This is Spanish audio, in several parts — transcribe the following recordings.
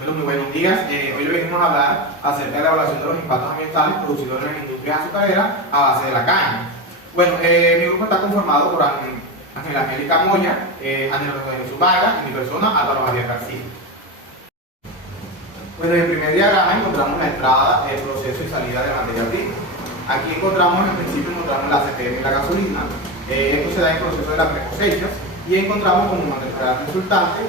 Bueno, muy buenos días. Hoy le venimos a hablar acerca de la evaluación de los impactos ambientales producidos en las industrias azucareras a base de la caña. Bueno, mi grupo está conformado por Ángela Angélica Moya, Ángel Rosario Zubaga y mi persona, Álvaro María García. Bueno, en el primer diagrama encontramos la entrada, el proceso y salida de materia prima. Aquí encontramos, en principio, la CTM y la gasolina. Esto se da en el proceso de la precosechas. Y encontramos como material resultante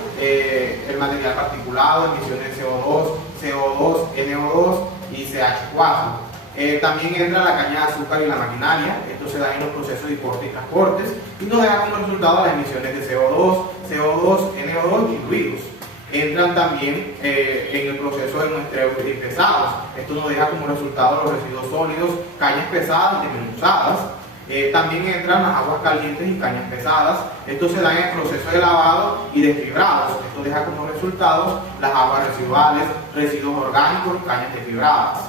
el material particulado, emisiones de CO2, CO2, NO2 y CH4. También entra la caña de azúcar y la maquinaria. Esto se da en los procesos de corte y transportes y nos deja como resultado las emisiones de CO2, NO2 y ruidos. Entran también en el proceso de muestreo de pesados. Esto nos deja como resultado los residuos sólidos, cañas pesadas y desmenuzadas. También entran las aguas calientes y cañas pesadas. Esto se da en el proceso de lavado y desfibrados. Esto deja como resultado las aguas residuales, residuos orgánicos y cañas desfibradas.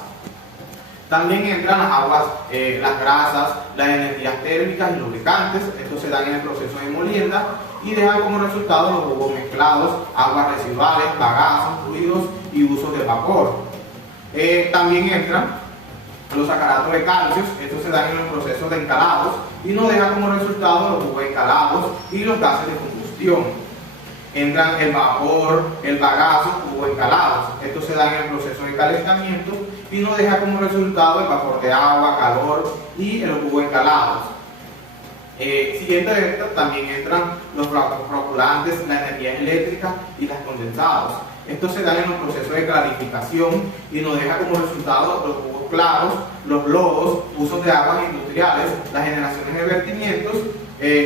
También entran las aguas, las grasas, las energías térmicas y lubricantes. Esto se da en el proceso de molienda y dejan como resultado los jugos mezclados, aguas residuales, bagazos, fluidos y usos de vapor. También entran los sacaratos de calcios. Estos se dan en los procesos de encalados y nos deja como resultado los jugos encalados y los gases de combustión. Entran el vapor, el bagazo, jugos encalados. Estos se dan en el proceso de calentamiento y nos deja como resultado el vapor de agua, calor y los jugos encalados. Siguiente a esto también entran los procurantes, la energía eléctrica y las condensados. Estos se dan en los procesos de clarificación y nos deja como resultado los jugos claros, los lodos, usos de aguas industriales, las generaciones de vertimientos,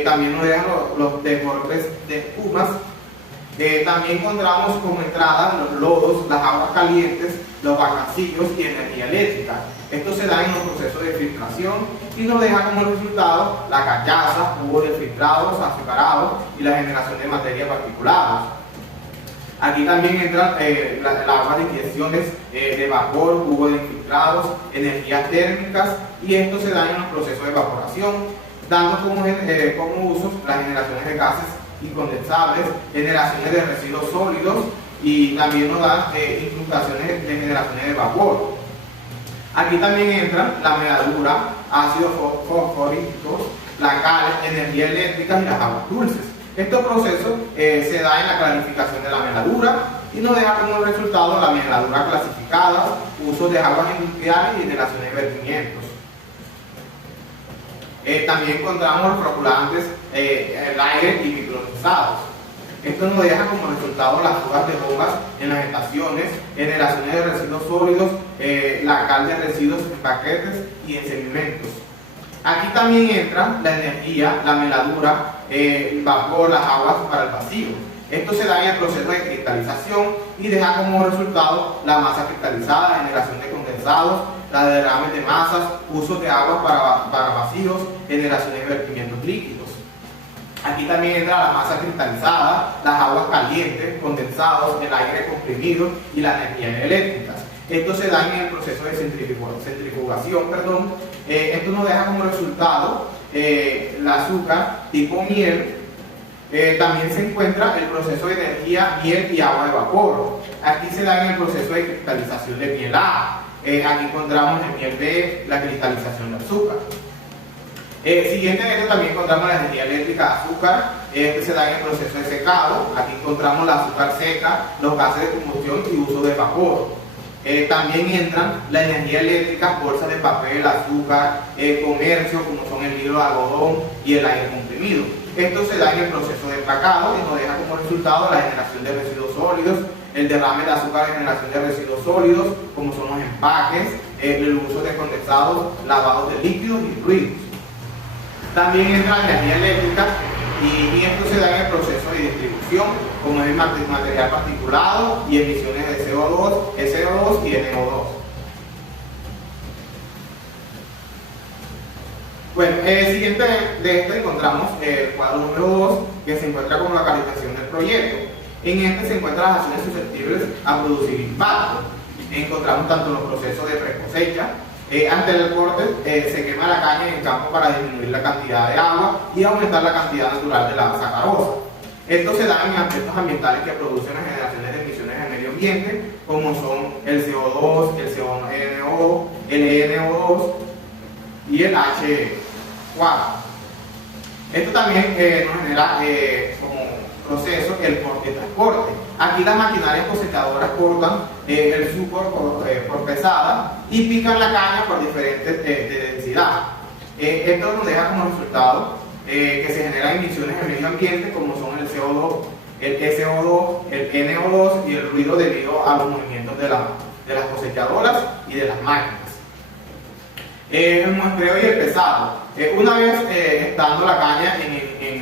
también nos dejan los desbordes de espumas. También encontramos como entrada los lodos, las aguas calientes, los vacancillos y energía eléctrica. Esto se da en los procesos de filtración y nos deja como resultado la cachaza, jugos de filtrados, azucarados y la generación de materia particuladas. Aquí también entran las aguas de inyecciones de vapor, jugos de infiltrados, energías térmicas y esto se da en los procesos de evaporación, dando como usos las generaciones de gases y condensables, generaciones de residuos sólidos y también nos dan incrustaciones de generaciones de vapor. Aquí también entran la meladura, ácidos fosfórico, la cal, energía eléctrica y las aguas dulces. Estos procesos se dan en la clarificación de la meladura y nos deja como resultado la meladura clasificada, uso de aguas industriales y generaciones de vertimientos. También encontramos los floculantes, el aire y micronizados. Esto nos deja como resultado las fugas de bombas en las estaciones, generaciones de residuos sólidos, la cal de residuos en paquetes y en sedimentos. Aquí también entra la energía, la meladura, el vapor, las aguas para el vacío. Esto se da en el proceso de cristalización y deja como resultado la masa cristalizada, generación de condensados, la derrames de masas, usos de aguas para vacíos, generaciones de vertimientos líquidos. Aquí también entra la masa cristalizada, las aguas calientes, condensados, el aire comprimido y la energía eléctrica. Esto se da en el proceso de centrifugación. Esto nos deja como resultado el azúcar tipo miel. También se encuentra el proceso de energía, miel y agua de vapor. Aquí se da en el proceso de cristalización de miel A. Aquí encontramos el miel B, la cristalización de azúcar. Siguiente a esto también encontramos la energía eléctrica de azúcar. Este se da en el proceso de secado. Aquí encontramos la azúcar seca, los gases de combustión y uso de vapor. También entran la energía eléctrica, bolsas de papel, azúcar, comercio como son el hilo de algodón y el aire comprimido. Esto se da en el proceso de empacado y nos deja como resultado la generación de residuos sólidos, el derrame de azúcar de generación de residuos sólidos como son los empaques, el uso de condensados, lavados de líquidos y fluidos. También entra la energía eléctrica y esto se da en el proceso de distribución, como es el material particulado y emisiones de CO2, SO2 y NO2. Bueno, siguiente de esto encontramos el cuadro número 2, que se encuentra con la calificación del proyecto. En este se encuentran las acciones susceptibles a producir impacto. Encontramos tanto los procesos de pre-cosecha. Ante el corte se quema la caña en el campo para disminuir la cantidad de agua y aumentar la cantidad natural de la sacarosa. Esto se da en aspectos ambientales que producen las generaciones de emisiones de medio ambiente, como son el CO2, el CONO, el NO2 y el H4. Esto también nos genera como proceso el transporte. Aquí las maquinarias cosechadoras cortan el suco por pesada y pican la caña por diferentes de densidad. Esto nos deja como resultado que se generan emisiones en el medio ambiente, como son el CO2, el SO2, el NO2 y el ruido debido a los movimientos de las cosechadoras y de las máquinas. El muestreo y el pesado. Una vez estando la caña en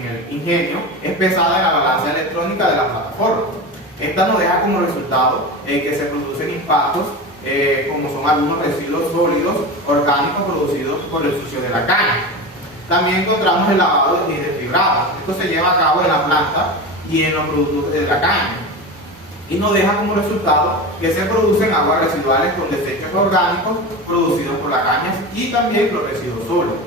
el ingenio, es pesada en la balanza electrónica de la plataforma. Esta nos deja como resultado que se producen impactos como son algunos residuos sólidos orgánicos producidos por el sucio de la caña. También encontramos el lavado y desfibrado. Esto se lleva a cabo en la planta y en los productos de la caña. Y nos deja como resultado que se producen aguas residuales con desechos orgánicos producidos por la caña y también los residuos sólidos.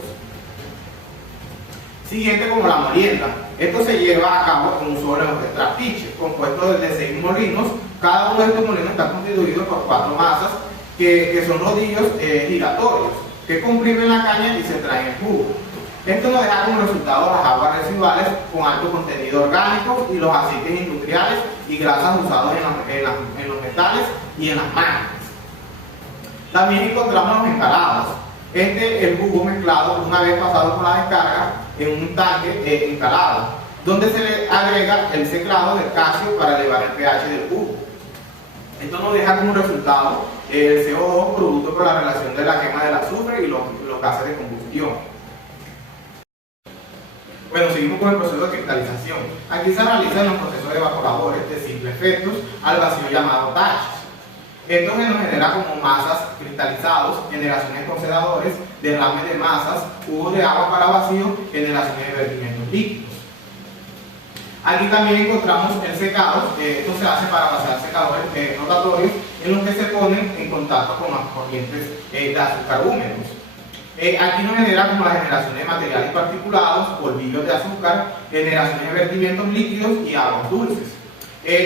Siguiente, como la molienda. Esto se lleva a cabo con un solo trapiche compuesto de 6 molinos. Cada uno de estos molinos está constituido por 4 masas que son rodillos giratorios que comprimen la caña y se traen el jugo. Esto nos deja como resultado las aguas residuales con alto contenido orgánico y los aceites industriales y grasas usados en los metales y en las máquinas. También encontramos los encalados. El jugo mezclado una vez pasado por la descarga en un tanque encalado, donde se le agrega el secado del calcio para elevar el pH del jugo. Esto nos deja como resultado el CO2 producto por la relación de la quema del azufre y los gases de combustión. Bueno, seguimos con el proceso de cristalización. Aquí se analizan los procesos evaporadores de simples efectos al vacío llamado taches. Esto se nos genera como masas cristalizados, generaciones concedadores, derrames de masas, jugos de agua para vacío, generaciones de vertimientos líquidos. Aquí también encontramos el secado. Esto se hace para vaciar secadores rotatorios en los que se ponen en contacto con las corrientes de azúcar húmedos. Aquí nos genera como la generación de materiales particulados, polvillos de azúcar, generaciones de vertimientos líquidos y aguas dulces.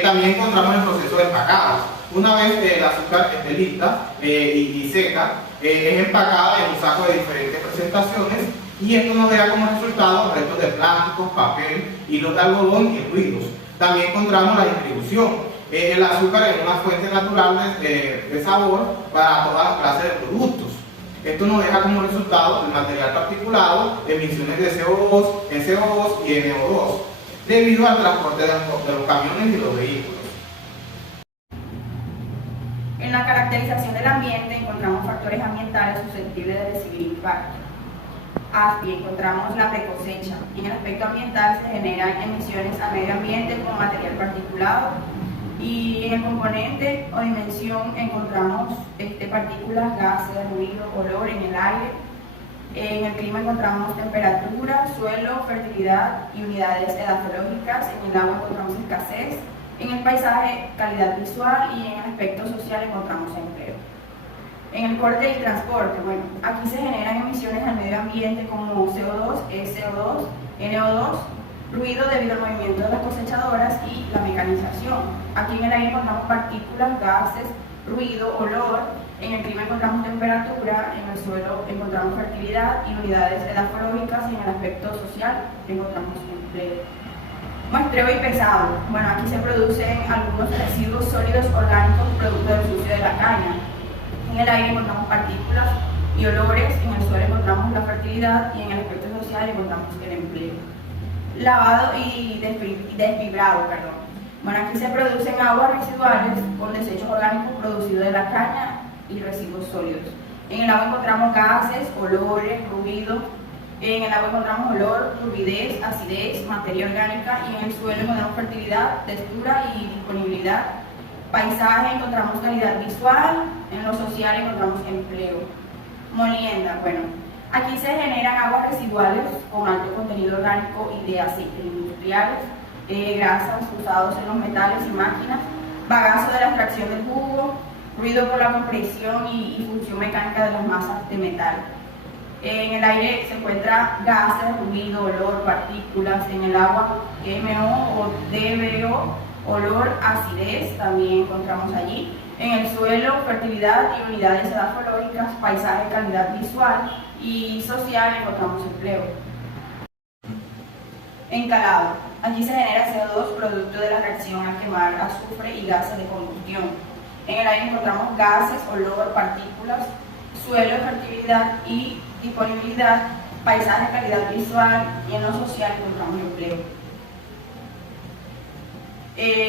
También encontramos el proceso de empacado. Una vez el azúcar esté lista y seca, es empacada en un saco de diferentes presentaciones y esto nos da como resultado restos de plásticos, papel, hilos de algodón y ruidos. También encontramos la distribución. El azúcar es una fuente natural de sabor para todas las clases de productos. Esto nos deja como resultado el material particulado, emisiones de CO2, SO2 y NO2, debido al transporte de los camiones y los vehículos. En la caracterización del ambiente encontramos factores ambientales susceptibles de recibir impacto. Así encontramos la precosecha. En el aspecto ambiental se generan emisiones al medio ambiente con material particulado. Y en el componente o dimensión encontramos partículas, gases, ruido, olor en el aire. En el clima encontramos temperatura, suelo, fertilidad y unidades edafológicas. En el agua encontramos escasez. En el paisaje, calidad visual, y en el aspecto social encontramos empleo. En el corte y transporte, bueno, aquí se generan emisiones al medio ambiente como CO2, SO2, NO2, ruido debido al movimiento de las cosechadoras y la mecanización. Aquí en el aire encontramos partículas, gases, ruido, olor. En el clima encontramos temperatura, en el suelo encontramos fertilidad y unidades edafológicas, y en el aspecto social encontramos empleo. Muestreo y pesado. Bueno, aquí se producen algunos residuos sólidos orgánicos producto del sucio de la caña. En el aire encontramos partículas y olores, en el suelo encontramos la fertilidad y en el aspecto social encontramos el empleo. Lavado y desfibrado, perdón. Bueno, aquí se producen aguas residuales con desechos orgánicos producidos de la caña y residuos sólidos. En el agua encontramos gases, olores, ruido. En el agua encontramos olor, turbidez, acidez, materia orgánica, y en el suelo encontramos fertilidad, textura y disponibilidad. Paisaje encontramos calidad visual, en lo social encontramos empleo. Molienda, bueno, aquí se generan aguas residuales con alto contenido orgánico y de aceites industriales, grasas usados en los metales y máquinas, bagazo de la extracción del jugo, ruido por la compresión y función mecánica de las masas de metal. En el aire se encuentra gases, ruido, olor, partículas. En el agua, MO o DBO, olor, acidez, también encontramos allí. En el suelo, fertilidad y unidades edafológicas, paisaje, calidad visual y social, encontramos empleo. Encalado. Allí se genera CO2 producto de la reacción al quemar azufre y gases de combustión. En el aire encontramos gases, olor, partículas, suelo, fertilidad y disponibilidad, paisaje, calidad visual y en lo social encontramos empleo.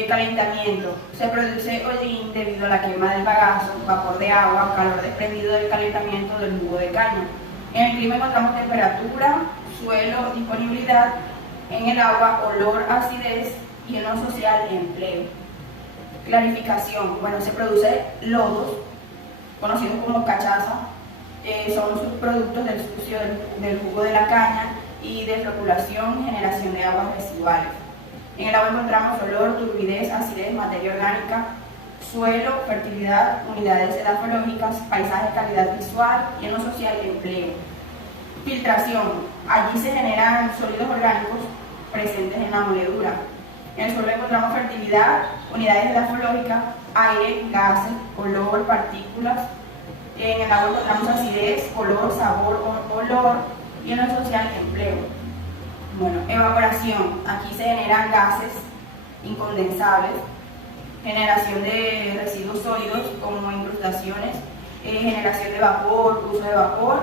Calentamiento. Se produce hollín debido a la quema del bagazo, vapor de agua, calor desprendido del calentamiento del jugo de caña. En el clima encontramos temperatura, suelo, disponibilidad, en el agua, olor, acidez y en lo social, empleo. Clarificación. Bueno, se produce lodos, conocidos como cachaza, son subproductos del sucio del jugo de la caña y de floculación y generación de aguas residuales. En el agua encontramos olor, turbidez, acidez, materia orgánica, suelo, fertilidad, unidades edafológicas, paisaje, calidad visual y en lo social, empleo. Filtración. Allí se generan sólidos orgánicos presentes en la moledura. En el suelo encontramos fertilidad, unidades edafológicas, aire, gases, olor, partículas. En el agua encontramos acidez, color, sabor, olor y en lo social, empleo. Bueno, evaporación. Aquí se generan gases incondensables, generación de residuos sólidos como incrustaciones, generación de vapor, uso de vapor.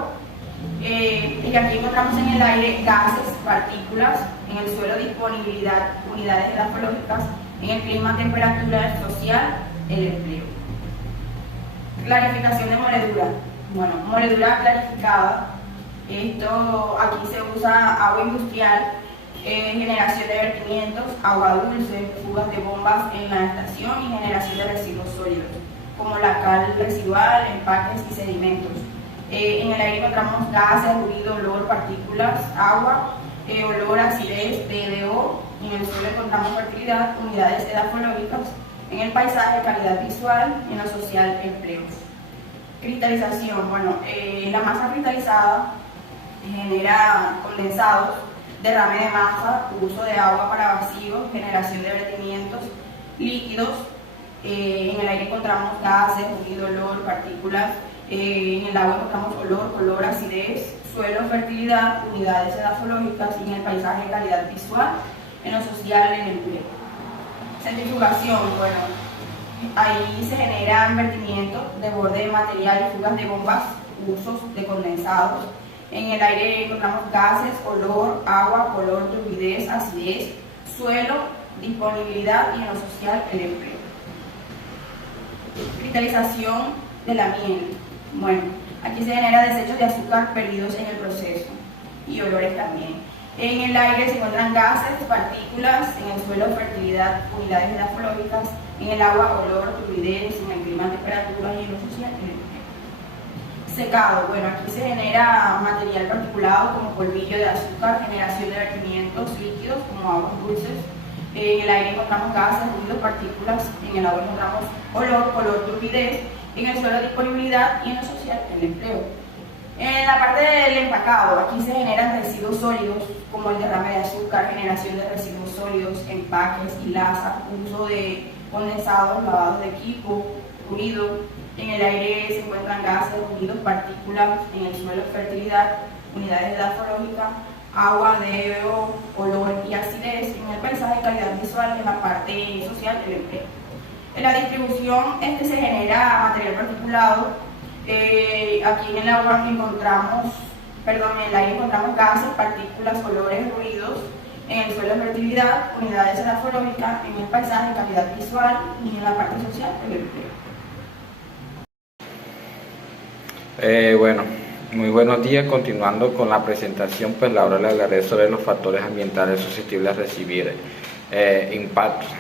Y aquí encontramos en el aire gases, partículas, en el suelo disponibilidad, unidades edafológicas, en el clima temperatura, el social, el empleo. Clarificación de moledura. Bueno, moledura clarificada. Esto aquí se usa agua industrial, generación de vertimientos, agua dulce, fugas de bombas en la estación y generación de residuos sólidos, como la cal residual, empaques y sedimentos. En el aire encontramos gases, ruido, olor, partículas, agua, olor, acidez, PDO. Y en el suelo encontramos fertilidad, unidades edafológicas. En el paisaje, calidad visual y en lo social, empleo. Cristalización. Bueno, la masa cristalizada genera condensados, derrame de masa, uso de agua para vacío, generación de vertimientos líquidos. En el aire encontramos gases, ruido, olor, partículas. En el agua encontramos olor, color, acidez, suelo, fertilidad, unidades edafológicas y en el paisaje, calidad visual, en lo social, el empleo. Centrifugación. Bueno, ahí se generan vertimientos de borde de material y fugas de bombas, usos de condensados. En el aire encontramos gases, olor, agua, color, turbidez, acidez, suelo, disponibilidad y en lo social, el empleo. Cristalización de la miel. Bueno, aquí se genera desechos de azúcar perdidos en el proceso y olores también. En el aire se encuentran gases, partículas, en el suelo fertilidad, unidades edafológicas, en el agua olor, turbidez, en el clima temperatura y en lo social, el empleo. Secado. Bueno, aquí se genera material particulado como polvillo de azúcar, generación de vertimientos líquidos como aguas dulces. En el aire encontramos gases, ruidos, partículas. En el agua encontramos olor, color, turbidez. En el suelo, disponibilidad y en lo social, el empleo. En la parte del empacado, aquí se generan residuos sólidos como el derrame de azúcar, generación de residuos sólidos, empaques, hilaza, uso de condensados, lavado de equipo, ruido. En el aire se encuentran gases, ruidos, partículas. En el suelo, fertilidad, unidades edafológicas, agua, DO, olor y acidez. En el paisaje, calidad visual. En la parte social, el empleo. En la distribución se genera material particulado. Aquí en el agua encontramos, en el aire encontramos gases, partículas, olores, ruidos. En el suelo, fertilidad, unidades edafológicas. En el paisaje, calidad visual. Y en la parte social, el empleo. Bueno, muy buenos días. Continuando con la presentación, pues la hora le hablaré sobre los factores ambientales susceptibles a recibir impactos.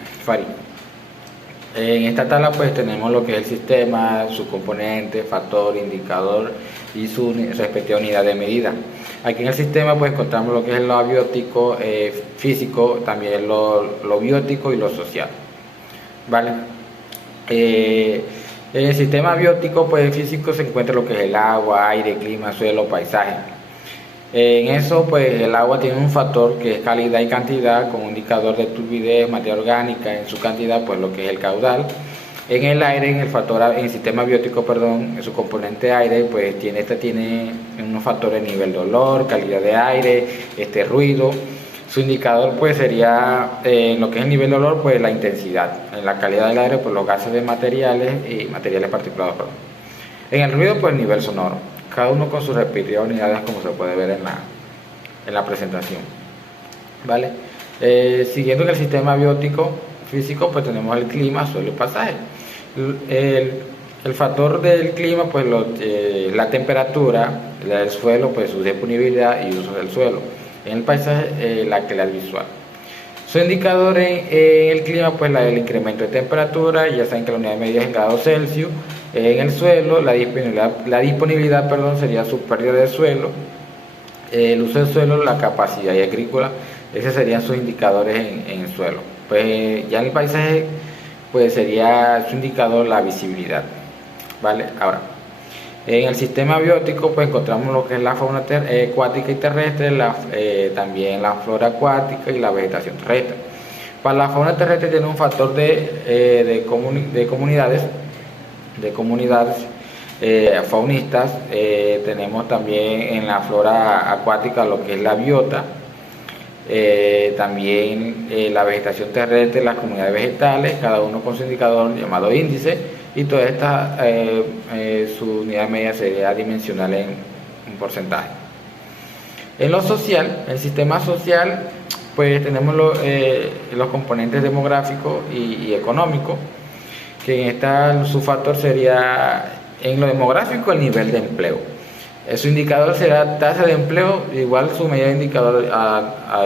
En esta tabla pues tenemos lo que es el sistema, su componente, factor, indicador y su respectiva unidad de medida. Aquí en el sistema pues encontramos lo que es lo abiótico, físico, también lo biótico y lo social. ¿Vale? En el sistema biótico pues físico se encuentra lo que es el agua, aire, clima, suelo, paisaje. En eso, pues el agua tiene un factor que es calidad y cantidad, con un indicador de turbidez, materia orgánica, en su cantidad, pues lo que es el caudal. En el aire, en el sistema biótico, perdón, en su componente aire, pues tiene unos factores: nivel de olor, calidad de aire, ruido. Su indicador pues sería, en lo que es el nivel de olor, pues la intensidad. En la calidad del aire, pues los gases de materiales y materiales particulados, perdón. En el ruido, pues el nivel sonoro. Cada uno con sus respectivas unidades, como se puede ver en la presentación. ¿Vale? Siguiendo en el sistema biótico físico, pues tenemos el clima, suelo y paisaje. El factor del clima, pues la temperatura, del suelo, pues su disponibilidad y uso del suelo. En el paisaje, la calidad visual. Su indicador en el clima, pues el incremento de temperatura, ya saben que la unidad medida es en grados Celsius. En el suelo, la disponibilidad, sería su pérdida de suelo. El uso del suelo, la capacidad agrícola. Esos serían sus indicadores en el suelo. Pues ya en el paisaje, pues sería su indicador la visibilidad. ¿Vale? Ahora, en el sistema biótico, pues encontramos lo que es la fauna acuática y terrestre, también la flora acuática y la vegetación terrestre. Para la fauna terrestre tiene un factor de comunidades faunistas. Tenemos también en la flora acuática lo que es la biota, también la vegetación terrestre, las comunidades vegetales, cada uno con su indicador llamado índice, y toda esta su unidad media sería dimensional en un porcentaje. En lo social, el sistema social, pues tenemos los componentes demográficos y económicos, que en su factor sería, en lo demográfico, el nivel de empleo. Su indicador será tasa de empleo, igual su medida de indicador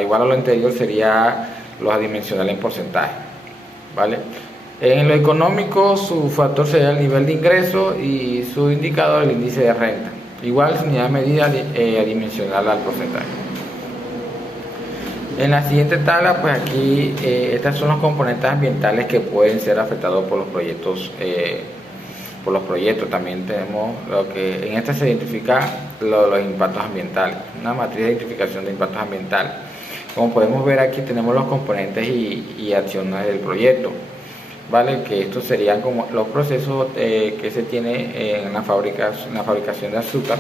igual a lo anterior sería lo adimensional en porcentaje. ¿Vale? En lo económico, su factor sería el nivel de ingreso y su indicador el índice de renta. Igual su unidad de medida adimensional al porcentaje. En la siguiente tabla, pues aquí estas son los componentes ambientales que pueden ser afectados por los proyectos. También tenemos lo que en esta se identifica los impactos ambientales, una matriz de identificación de impactos ambientales. Como podemos ver aquí, tenemos los componentes y acciones del proyecto. ¿Vale? Que estos serían como los procesos que se tiene en la fabricación de azúcar,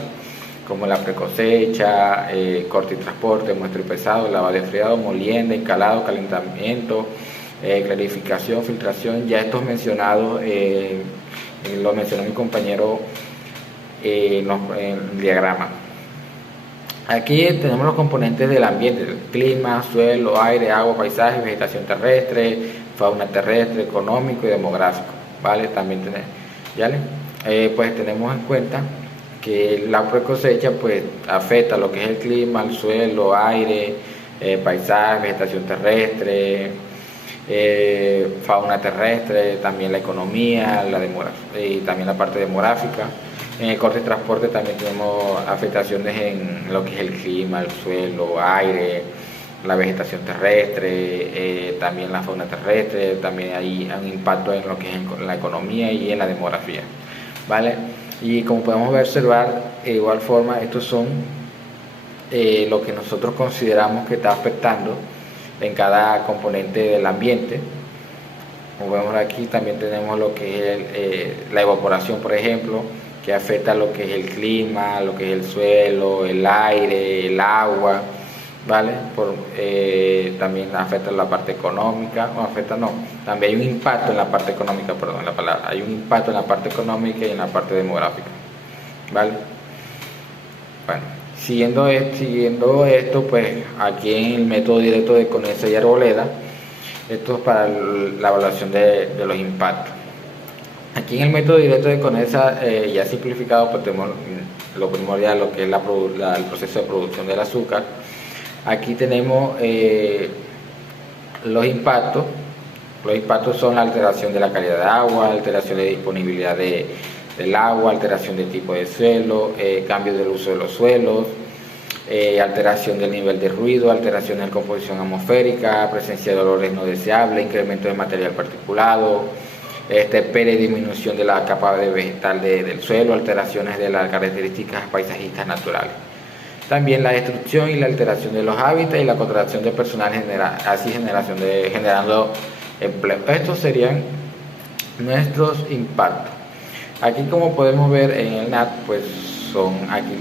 como la precosecha, corte y transporte, muestra y pesado, lavado y enfriado, molienda, encalado, calentamiento, clarificación, filtración. Ya estos mencionados, lo mencionó mi compañero en el diagrama. Aquí tenemos los componentes del ambiente: el clima, suelo, aire, agua, paisaje, vegetación terrestre, fauna terrestre, económico y demográfico. ¿Vale? También pues tenemos en cuenta que la precosecha pues afecta lo que es el clima, el suelo, aire, paisaje, vegetación terrestre, fauna terrestre, también la economía, y también la parte demográfica. En el corte y transporte también tenemos afectaciones en lo que es el clima, el suelo, aire, la vegetación terrestre, también la fauna terrestre. También hay un impacto en lo que es la economía y en la demografía. ¿Vale? Y como podemos observar, de igual forma, estos son lo que nosotros consideramos que está afectando en cada componente del ambiente. Como vemos aquí, también tenemos lo que es la evaporación, por ejemplo, que afecta lo que es el clima, lo que es el suelo, el aire, el agua. ¿Vale? También afecta la parte económica, también hay un impacto en la parte económica, hay un impacto en la parte económica y en la parte demográfica. ¿Vale? Bueno, siguiendo esto, pues aquí en el método directo de Conesa y Arboleda, esto es para la evaluación de los impactos. Aquí en el método directo de Conesa, ya simplificado, pues tenemos lo primordial, lo que es el proceso de producción del azúcar. Aquí tenemos los impactos. Los impactos son la alteración de la calidad de agua, alteración de disponibilidad del agua, alteración de tipo de suelo, cambio del uso de los suelos, alteración del nivel de ruido, alteración de la composición atmosférica, presencia de olores no deseables, incremento de material particulado, disminución de la capa vegetal del suelo, alteraciones de las características paisajistas naturales. También la destrucción y la alteración de los hábitats y la contracción de personal generando empleo. Estos serían nuestros impactos. Aquí, como podemos ver en el NAT, pues son aquí,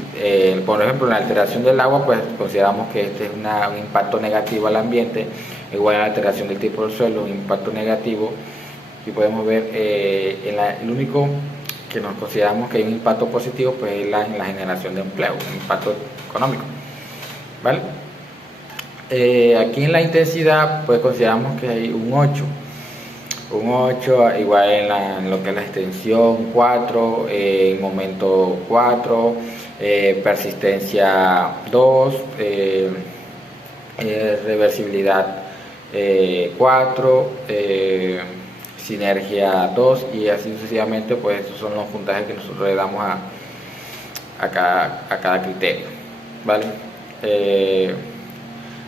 por ejemplo, la alteración del agua, pues consideramos que este es un impacto negativo al ambiente, igual a la alteración del tipo del suelo, un impacto negativo. Y podemos ver el único que nos consideramos que hay un impacto positivo, pues es la generación de empleo, un impacto económico, ¿vale? Aquí en la intensidad, pues consideramos que hay un 8, igual en lo que es la extensión 4, momento 4, persistencia 2, reversibilidad 4, sinergia 2, y así sucesivamente. Pues esos son los puntajes que nosotros le damos a cada criterio, ¿vale?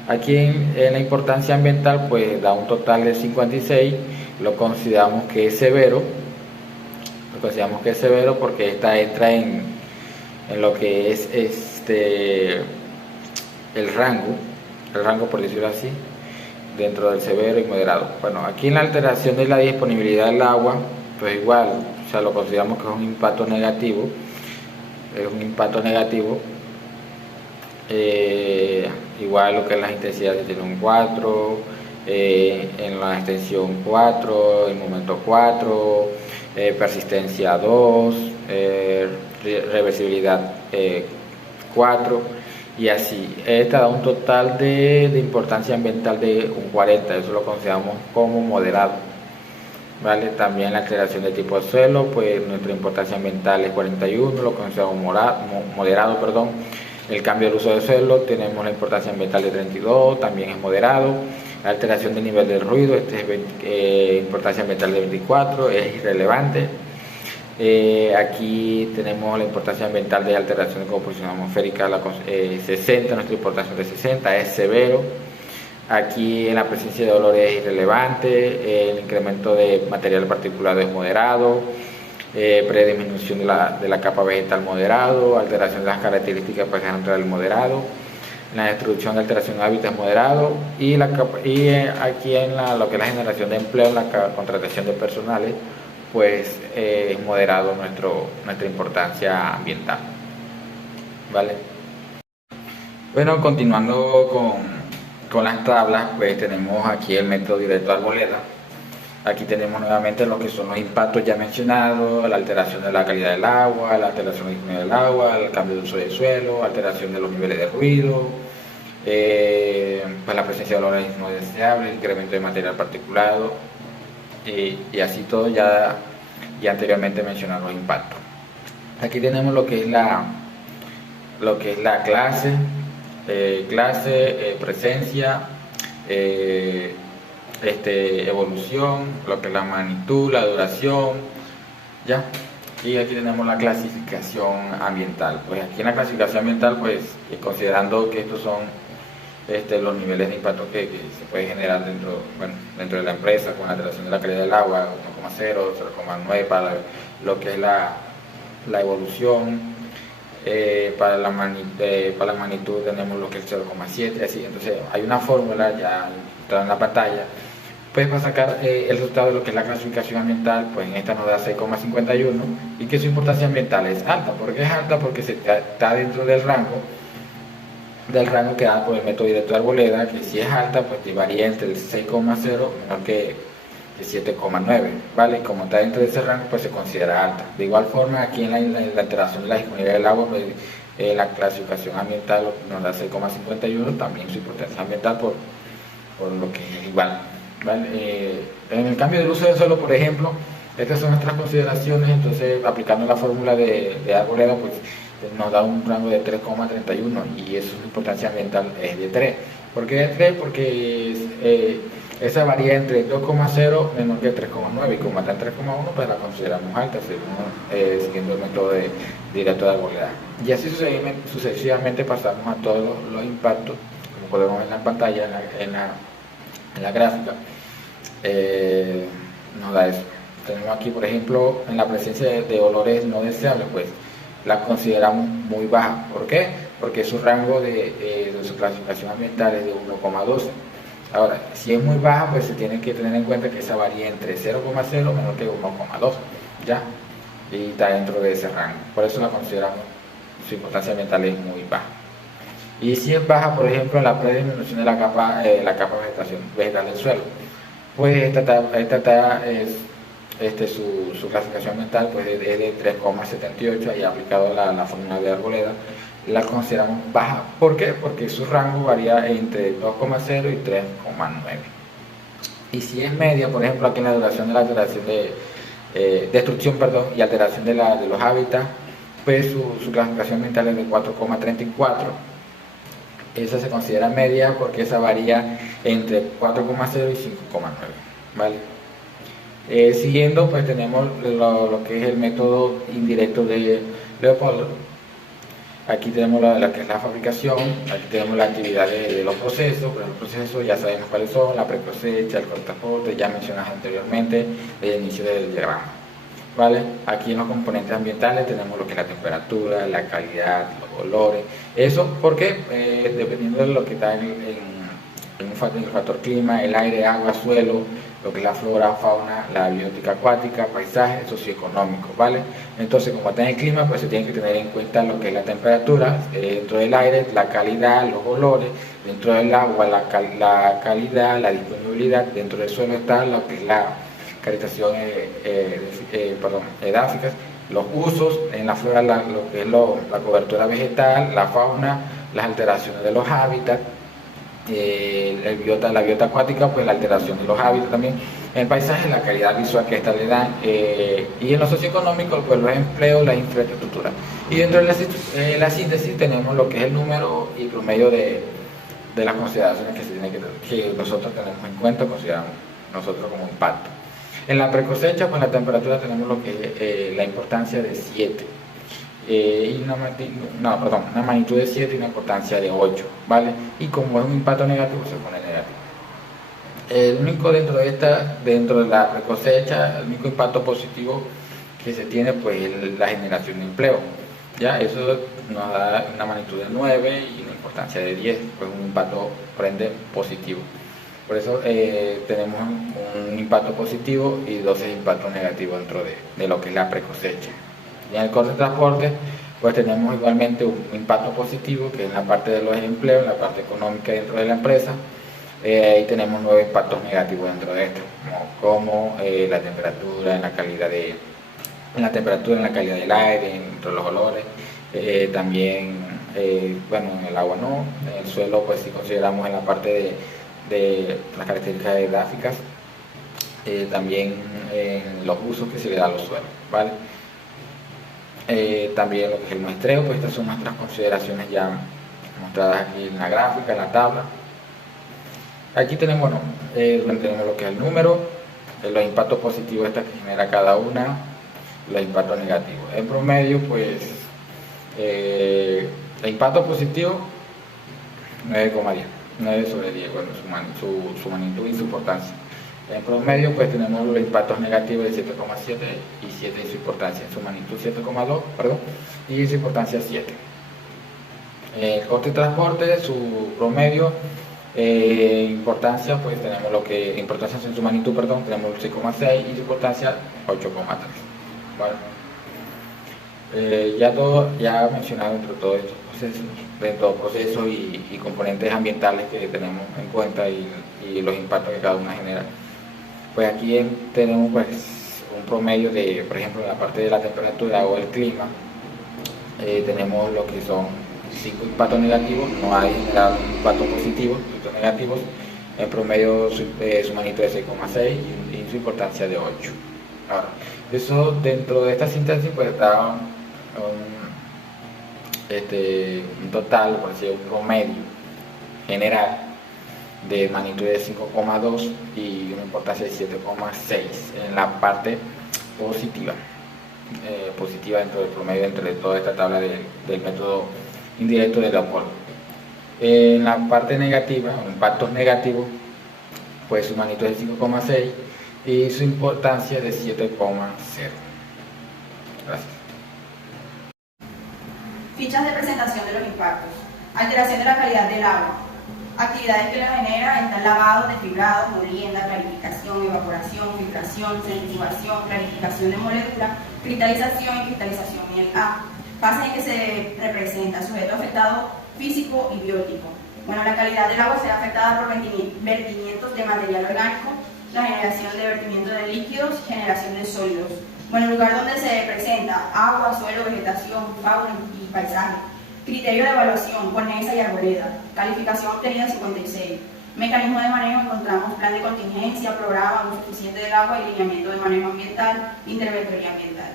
Aquí en la importancia ambiental, pues da un total de 56. Lo consideramos que es severo, porque esta entra en lo que es el rango, por decirlo así, dentro del severo y moderado. Bueno, aquí en la alteración de la disponibilidad del agua, pues igual, o sea, lo consideramos que es un impacto negativo. Igual lo que es las intensidades tiene un 4, en la extensión 4, el momento 4, persistencia 2, reversibilidad 4, y así. Esta da un total de importancia ambiental de un 40, eso lo consideramos como moderado, ¿vale? También la alteración de tipo de suelo, pues nuestra importancia ambiental es 41, lo consideramos moderado, perdón. El cambio del uso del suelo, tenemos la importancia ambiental de 32, también es moderado. La alteración del nivel del ruido, es importancia ambiental de 24, es irrelevante. Aquí tenemos la importancia ambiental de alteración de composición atmosférica, 60, nuestra importancia de 60, es severo. Aquí en la presencia de olores es irrelevante. El incremento de material particulado es moderado. Predisminución de la capa vegetal moderado, alteración de las características del paisaje natural moderado, la destrucción de alteración de hábitats moderado, y aquí en lo que es la generación de empleo, la contratación de personales, pues es moderado nuestra importancia ambiental, ¿vale? Bueno, continuando con las tablas, pues tenemos aquí el método directo de Arboleda. Aquí tenemos nuevamente lo que son los impactos ya mencionados: la alteración de la calidad del agua, la alteración del agua, el cambio de uso del suelo, alteración de los niveles de ruido, pues la presencia de olores no deseables, incremento de material particulado, y así todo ya anteriormente mencionados los impactos. Aquí tenemos lo que es la clase, presencia, evolución, lo que es la magnitud, la duración, ¿ya? Y aquí tenemos la clasificación ambiental. Pues aquí en la clasificación ambiental, pues considerando que estos son los niveles de impacto que se puede generar dentro de la empresa, con la alteración de la calidad del agua, 1,0, 0,9 para lo que es la evolución. Para la magnitud tenemos lo que es 0,7, así. Entonces hay una fórmula ya está en la pantalla, pues para sacar el resultado de lo que es la clasificación ambiental. Pues en esta nos da 6,51, y que su importancia ambiental es alta. ¿Por qué es alta? Porque está dentro del rango que da por el método directo de Arboleda, que si es alta, pues varía entre el 6,0 menor que 7,9, ¿vale? Y como está dentro de ese rango, pues se considera alta. De igual forma, aquí en la alteración de la disponibilidad del agua, pues, la clasificación ambiental nos da 6,51, también su importancia ambiental por lo que es igual, ¿vale? En el cambio del uso del suelo, por ejemplo, estas son nuestras consideraciones. Entonces, aplicando la fórmula de Arboleda, pues nos da un rango de 3,31, y eso, su importancia ambiental es de 3. ¿Por qué de 3? Porque esa varía entre 2,0 menor que 3,9, y como está en 3,1, pues la consideramos alta, siguiendo el método directo de Arboleda. Y así sucesivamente pasamos a todos los impactos, como podemos ver en la pantalla, en la gráfica. Nos da eso. Tenemos aquí, por ejemplo, en la presencia de olores no deseables, pues la consideramos muy baja. ¿Por qué? porque su rango de su clasificación ambiental es de 1,12. Ahora, si es muy baja, pues se tiene que tener en cuenta que esa varía entre 0,0 menor que 1,2, ¿ya? Y está dentro de ese rango. Por eso la consideramos, su importancia ambiental es muy baja. Y si es baja, por ejemplo, en la predisminución de la capa vegetal del suelo, pues su clasificación ambiental pues, es de 3,78, ahí aplicado la fórmula de Arboleda, la consideramos baja. ¿Por qué? Porque su rango varía entre 2,0 y 3,9. Y si es media, por ejemplo, aquí en la duración de la alteración destrucción y alteración de los hábitats, pues su clasificación ambiental es de 4,34. Esa se considera media porque esa varía entre 4,0 y 5,9, ¿vale? Siguiendo, pues tenemos lo que es el método indirecto de Leopoldo. Aquí tenemos la que es la fabricación, aquí tenemos la actividad de los procesos. Pero los procesos ya sabemos cuáles son: la precosecha, el cortapotente, ya mencionas anteriormente el inicio del diagrama, ¿vale? Aquí en los componentes ambientales tenemos lo que es la temperatura, la calidad, los olores. Eso porque dependiendo de lo que está en el factor clima, el aire, agua, suelo, lo que es la flora, fauna, la biótica acuática, paisaje, socioeconómico, ¿vale? Entonces, como está en el clima, pues se tiene que tener en cuenta lo que es la temperatura, dentro del aire, la calidad, los olores, dentro del agua, la calidad, la disponibilidad, dentro del suelo está lo que es la caracterización edáficas, los usos, en la flora lo que es la cobertura vegetal, la fauna, las alteraciones de los hábitats, la biota acuática, pues la alteración de los hábitats también, en el paisaje, la calidad visual que esta le dan, y en lo socioeconómico, pues los empleos, la infraestructura. Y dentro de la síntesis tenemos lo que es el número y promedio de las consideraciones que nosotros tenemos en cuenta, consideramos nosotros como impacto. En la precosecha, pues la temperatura tenemos lo que es la importancia de 7. Una magnitud de 7 y una importancia de 8, ¿vale? Y como es un impacto negativo, se pone negativo. El único dentro de la precosecha, el único impacto positivo que se tiene, pues es la generación de empleo, ¿ya? Eso nos da una magnitud de 9 y una importancia de 10, pues un impacto, por ende, positivo. Por eso tenemos un impacto positivo y 12 impactos negativos dentro de lo que es la precosecha. Y en el corte de transporte, pues tenemos igualmente un impacto positivo, que es en la parte de los empleos, en la parte económica dentro de la empresa. Ahí tenemos 9 impactos negativos dentro de esto, como la temperatura, en la calidad del aire, dentro de los olores, también, en el agua no, en el suelo, pues si consideramos en la parte de las características edáficas, también en los usos que se le da a los suelos, ¿vale? También lo que es el muestreo, pues estas son nuestras consideraciones ya mostradas aquí en la gráfica, en la tabla. Aquí tenemos, tenemos lo que es el número, los impactos positivos que genera cada una, los impactos negativos. En promedio, pues, el impacto positivo, 9,10, 9 sobre 10, bueno, su magnitud y su importancia. En promedio, pues tenemos los impactos negativos de 7,7 y 7 en su importancia, en su magnitud 7,2, y en su importancia 7. El coste de transporte, su promedio, importancia, pues tenemos lo que, importancia en su magnitud, tenemos 6,6 y su importancia 8,3, ¿vale? Ya mencionado dentro de todos estos procesos, procesos y componentes ambientales que tenemos en cuenta y los impactos que cada una genera. Pues aquí tenemos pues un promedio de, por ejemplo, en la parte de la temperatura o el clima, tenemos lo que son 5 impactos negativos, no hay impactos positivos, impactos negativos. En promedio su magnitud es 6,6 y su importancia de 8. Ahora, eso dentro de esta síntesis pues da un total, por decir, un promedio general de magnitud de 5,2 y una importancia de 7,6 en la parte positiva, dentro del promedio, dentro de toda esta tabla del método indirecto de Leopoldo. En la parte negativa, impactos negativos, pues su magnitud es de 5,6 y su importancia de 7,0. Gracias. Fichas de presentación de los impactos. Alteración de la calidad del agua. Actividades que lo generan están lavado, desfibrado, molienda, clarificación, evaporación, filtración, centrifugación, clarificación de moledura, cristalización y cristalización en el A. Fases en que se representa sujeto afectado físico y biótico. Bueno, la calidad del agua será afectada por vertimientos de material orgánico, la generación de vertimientos de líquidos, generación de sólidos. Bueno, el lugar donde se presenta agua, suelo, vegetación, fauna y paisaje. Criterio de evaluación, Conesa y Arboleda. Calificación obtenida 56. Mecanismo de manejo, encontramos plan de contingencia, programa, uso eficiente del agua y lineamiento de manejo ambiental, interventoría ambiental.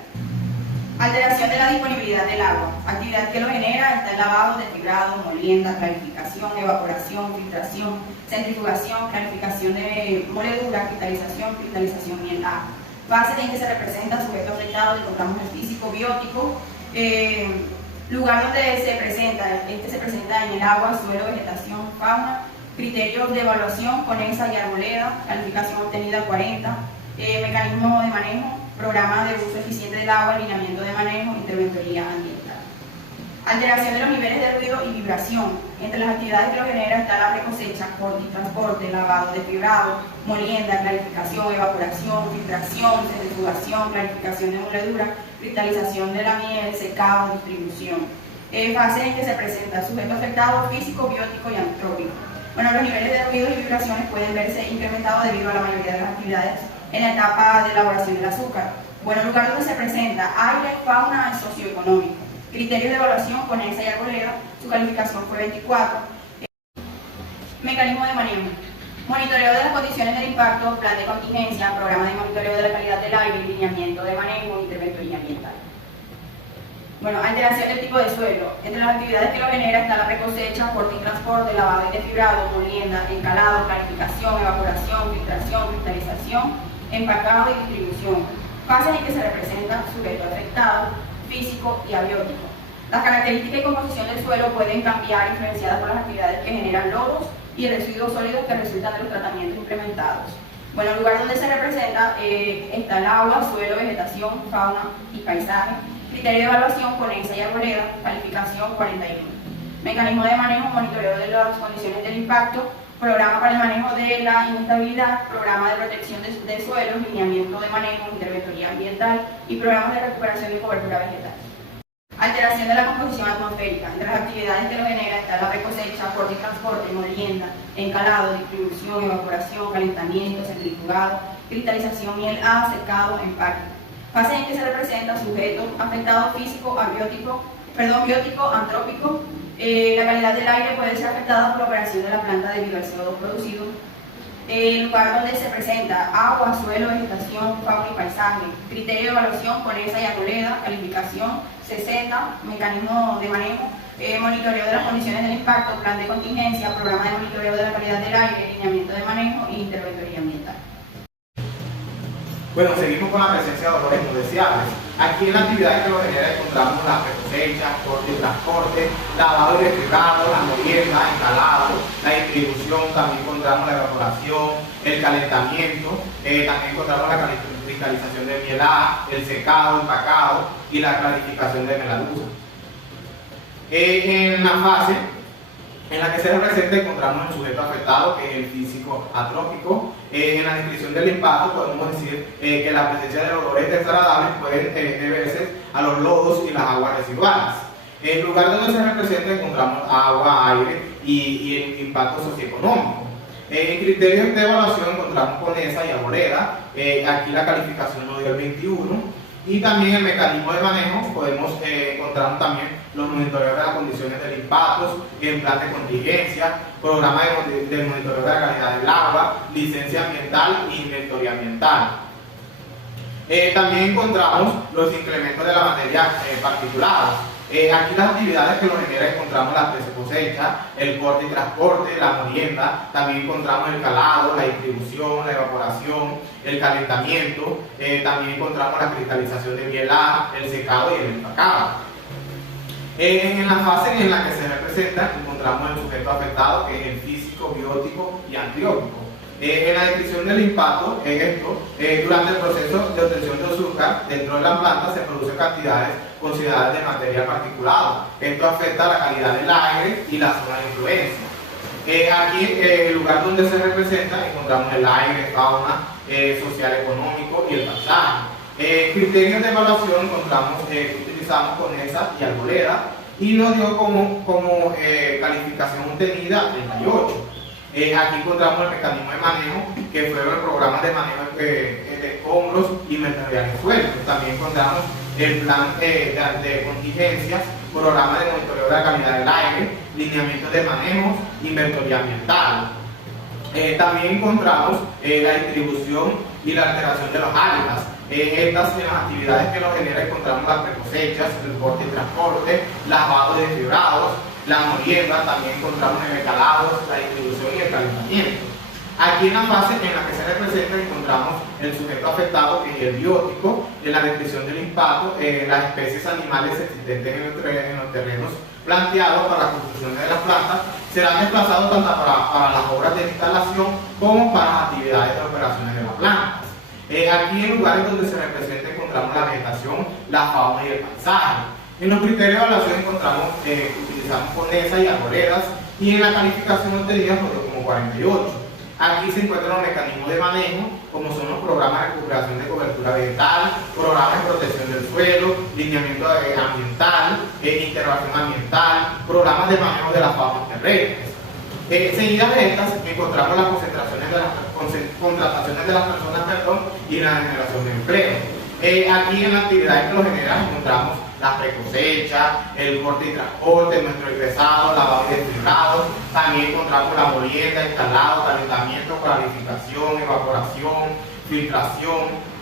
Alteración de la disponibilidad del agua. Actividad que lo genera está el lavado, desfibrado, molienda, clarificación, evaporación, filtración, centrifugación, clarificación de moledura, cristalización y el A. Fases en que se representa sujeto afectado, encontramos el físico, biótico. Lugar donde se presenta en el agua, suelo, vegetación, fauna. Criterios de evaluación, Conesa y Arboleda. Calificación obtenida 40. Mecanismo de manejo, programa de uso eficiente del agua, alineamiento de manejo, interventoría ambiental. Alteración de los niveles de ruido y vibración. Entre las actividades que lo genera está la recosecha, corte y transporte, lavado, desfibrado, molienda, clarificación, evaporación, filtración, centrifugación, clarificación de moledura, cristalización de la miel, secado, distribución. Fases en que se presenta sujeto afectado físico, biótico y antrópico. Bueno, los niveles de ruidos y vibraciones pueden verse incrementados debido a la mayoría de las actividades en la etapa de elaboración del azúcar. Bueno, el lugar donde se presenta aire, fauna y socioeconómico. Criterios de evaluación, Conesa y Arboleda, su calificación fue 24. Mecanismo de manejo. Monitoreo de las condiciones del impacto, plan de contingencia, programa de monitoreo de la calidad del aire, lineamiento de manejo, interventoría ambiental. Bueno, alteración del tipo de suelo. Entre las actividades que lo genera está la recosecha, corte y transporte, lavado y desfibrado, molienda, encalado, clarificación, evaporación, filtración, cristalización, empacado y distribución. Fases en que se representa sujeto afectado, físico y abiótico. Las características y composición del suelo pueden cambiar influenciadas por las actividades que generan lodos y residuos sólidos que resultan de los tratamientos implementados. Bueno, el lugar donde se representa está el agua, suelo, vegetación, fauna y paisaje. Criterio de evaluación, Conesa y Arboleda, calificación 41. Mecanismo de manejo, monitoreo de las condiciones del impacto, programa para el manejo de la inestabilidad, programa de protección de suelos, lineamiento de manejo, interventoría ambiental y programas de recuperación y cobertura vegetal. Alteración de la composición atmosférica. Entre las actividades que lo genera está la recosecha, corte y transporte, molienda, encalado, distribución, evaporación, calentamiento, centrifugado, cristalización y el A, secado, empaque. Fase en que se representa sujeto afectado físico, biótico, antrópico. La calidad del aire puede ser afectada por la operación de la planta debido al CO2 producido. El lugar donde se presenta agua, suelo, vegetación, fauna y paisaje. Criterio de evaluación, Conesa y Arboleda, calificación 60, mecanismo de manejo, monitoreo de las condiciones del impacto, plan de contingencia, programa de monitoreo de la calidad del aire, lineamiento de manejo e interventoría ambiental. Bueno, seguimos con la presencia de olores no deseables. Aquí en la actividad que lo genera encontramos la recosecha, corte y transporte, lavado y desfibrado, la molienda, encalado, la distribución, también encontramos la evaporación, el calentamiento, también encontramos la cristalización de miel A, el secado, empacado y la clarificación de meladusa. En la fase en la que se representa encontramos el sujeto afectado, que es el físico atrópico. En la descripción del impacto podemos decir que la presencia de olores desagradables pueden deberse a los lodos y las aguas residuales. En el lugar donde se representa encontramos agua, aire y el impacto socioeconómico. En criterios de evaluación encontramos Conesa y Arboleda. Aquí la calificación nos dio el 21. Y también el mecanismo de manejo, podemos encontrar también los monitoreos de las condiciones del impacto, en plan de contingencia, programa de monitoreo de la calidad del agua, licencia ambiental y inventoría ambiental. También encontramos los incrementos de la materia particulada. Aquí las actividades que lo genera encontramos la cosecha, el corte y transporte, la molienda, también encontramos el calado, la distribución, la evaporación, el calentamiento, también encontramos la cristalización de miel A, el secado y el empacado. En la fase en la que se representa encontramos el sujeto afectado, que es el físico, biótico y antibiótico. En la descripción del impacto, durante el proceso de obtención de azúcar dentro de la planta se producen cantidades considerables de materia particulada. Esto afecta la calidad del aire y la zona de influencia. Aquí, el lugar donde se representa, encontramos el aire, fauna, social, económico y el paisaje. Criterios de evaluación utilizamos CONESA y Arboleda y nos dio como calificación obtenida 38. Aquí encontramos el mecanismo de manejo, que fueron el programa de manejo de escombros y materiales sueltos. También encontramos el plan de contingencias, programa de monitoreo de la calidad del aire, lineamientos de manejo, inventoría ambiental. También encontramos la distribución y la alteración de los hábitats. En las actividades que lo genera encontramos las precosechas, el corte y transporte, lavado de fibrados, la molienda, también encontramos el recalado, la distribución y el calentamiento. Aquí en la fase en la que se representa encontramos el sujeto afectado, que es el biótico, en la descripción del impacto, las especies animales existentes en los terrenos planteados para la construcción de las plantas serán desplazados tanto para las obras de instalación como para las actividades de operaciones de las plantas. Aquí en lugares donde se representa encontramos la vegetación, la fauna y el paisaje. En los criterios de evaluación utilizamos CONESA y Arboledas, y en la calificación obtenida nos dio como 48. Aquí se encuentran los mecanismos de manejo, como son los programas de recuperación de cobertura vegetal, programas de protección del suelo, lineamiento ambiental, intervención ambiental, programas de manejo de las faunas terrestres. Seguidas de estas encontramos las contrataciones de las personas y la generación de empleo. Aquí en la actividad que lo genera encontramos las precosechas, el corte y transporte, nuestro ingresado, lavado y desfibrado. También encontramos la molienda, instalado, calentamiento, clarificación, evaporación, filtración.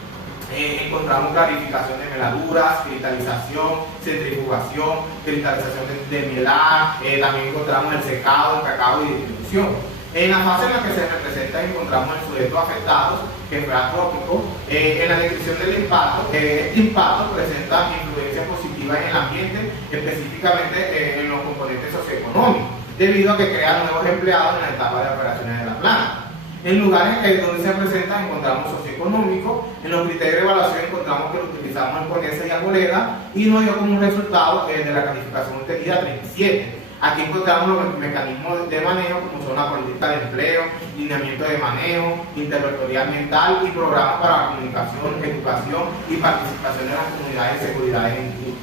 Encontramos clarificación de meladuras, cristalización, centrifugación, cristalización de mielar. También encontramos el secado, el cacao y distribución. En la fase en la que se representa encontramos el sujeto afectado, que fue atrópico. En la descripción del impacto, este impacto presenta influencias positivas en el ambiente, específicamente en los componentes socioeconómicos, debido a que crea nuevos empleados en la etapa de operaciones de la planta. En lugares donde se presenta encontramos socioeconómico. En los criterios de evaluación encontramos que lo utilizamos en CONESA y Arboleda y nos dio como un resultado de la calificación obtenida 37. Aquí encontramos los mecanismos de manejo, como son la política de empleo, lineamiento de manejo, interventoría ambiental y programas para la comunicación, educación y participación de las comunidades de seguridad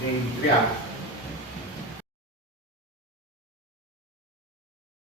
industrial.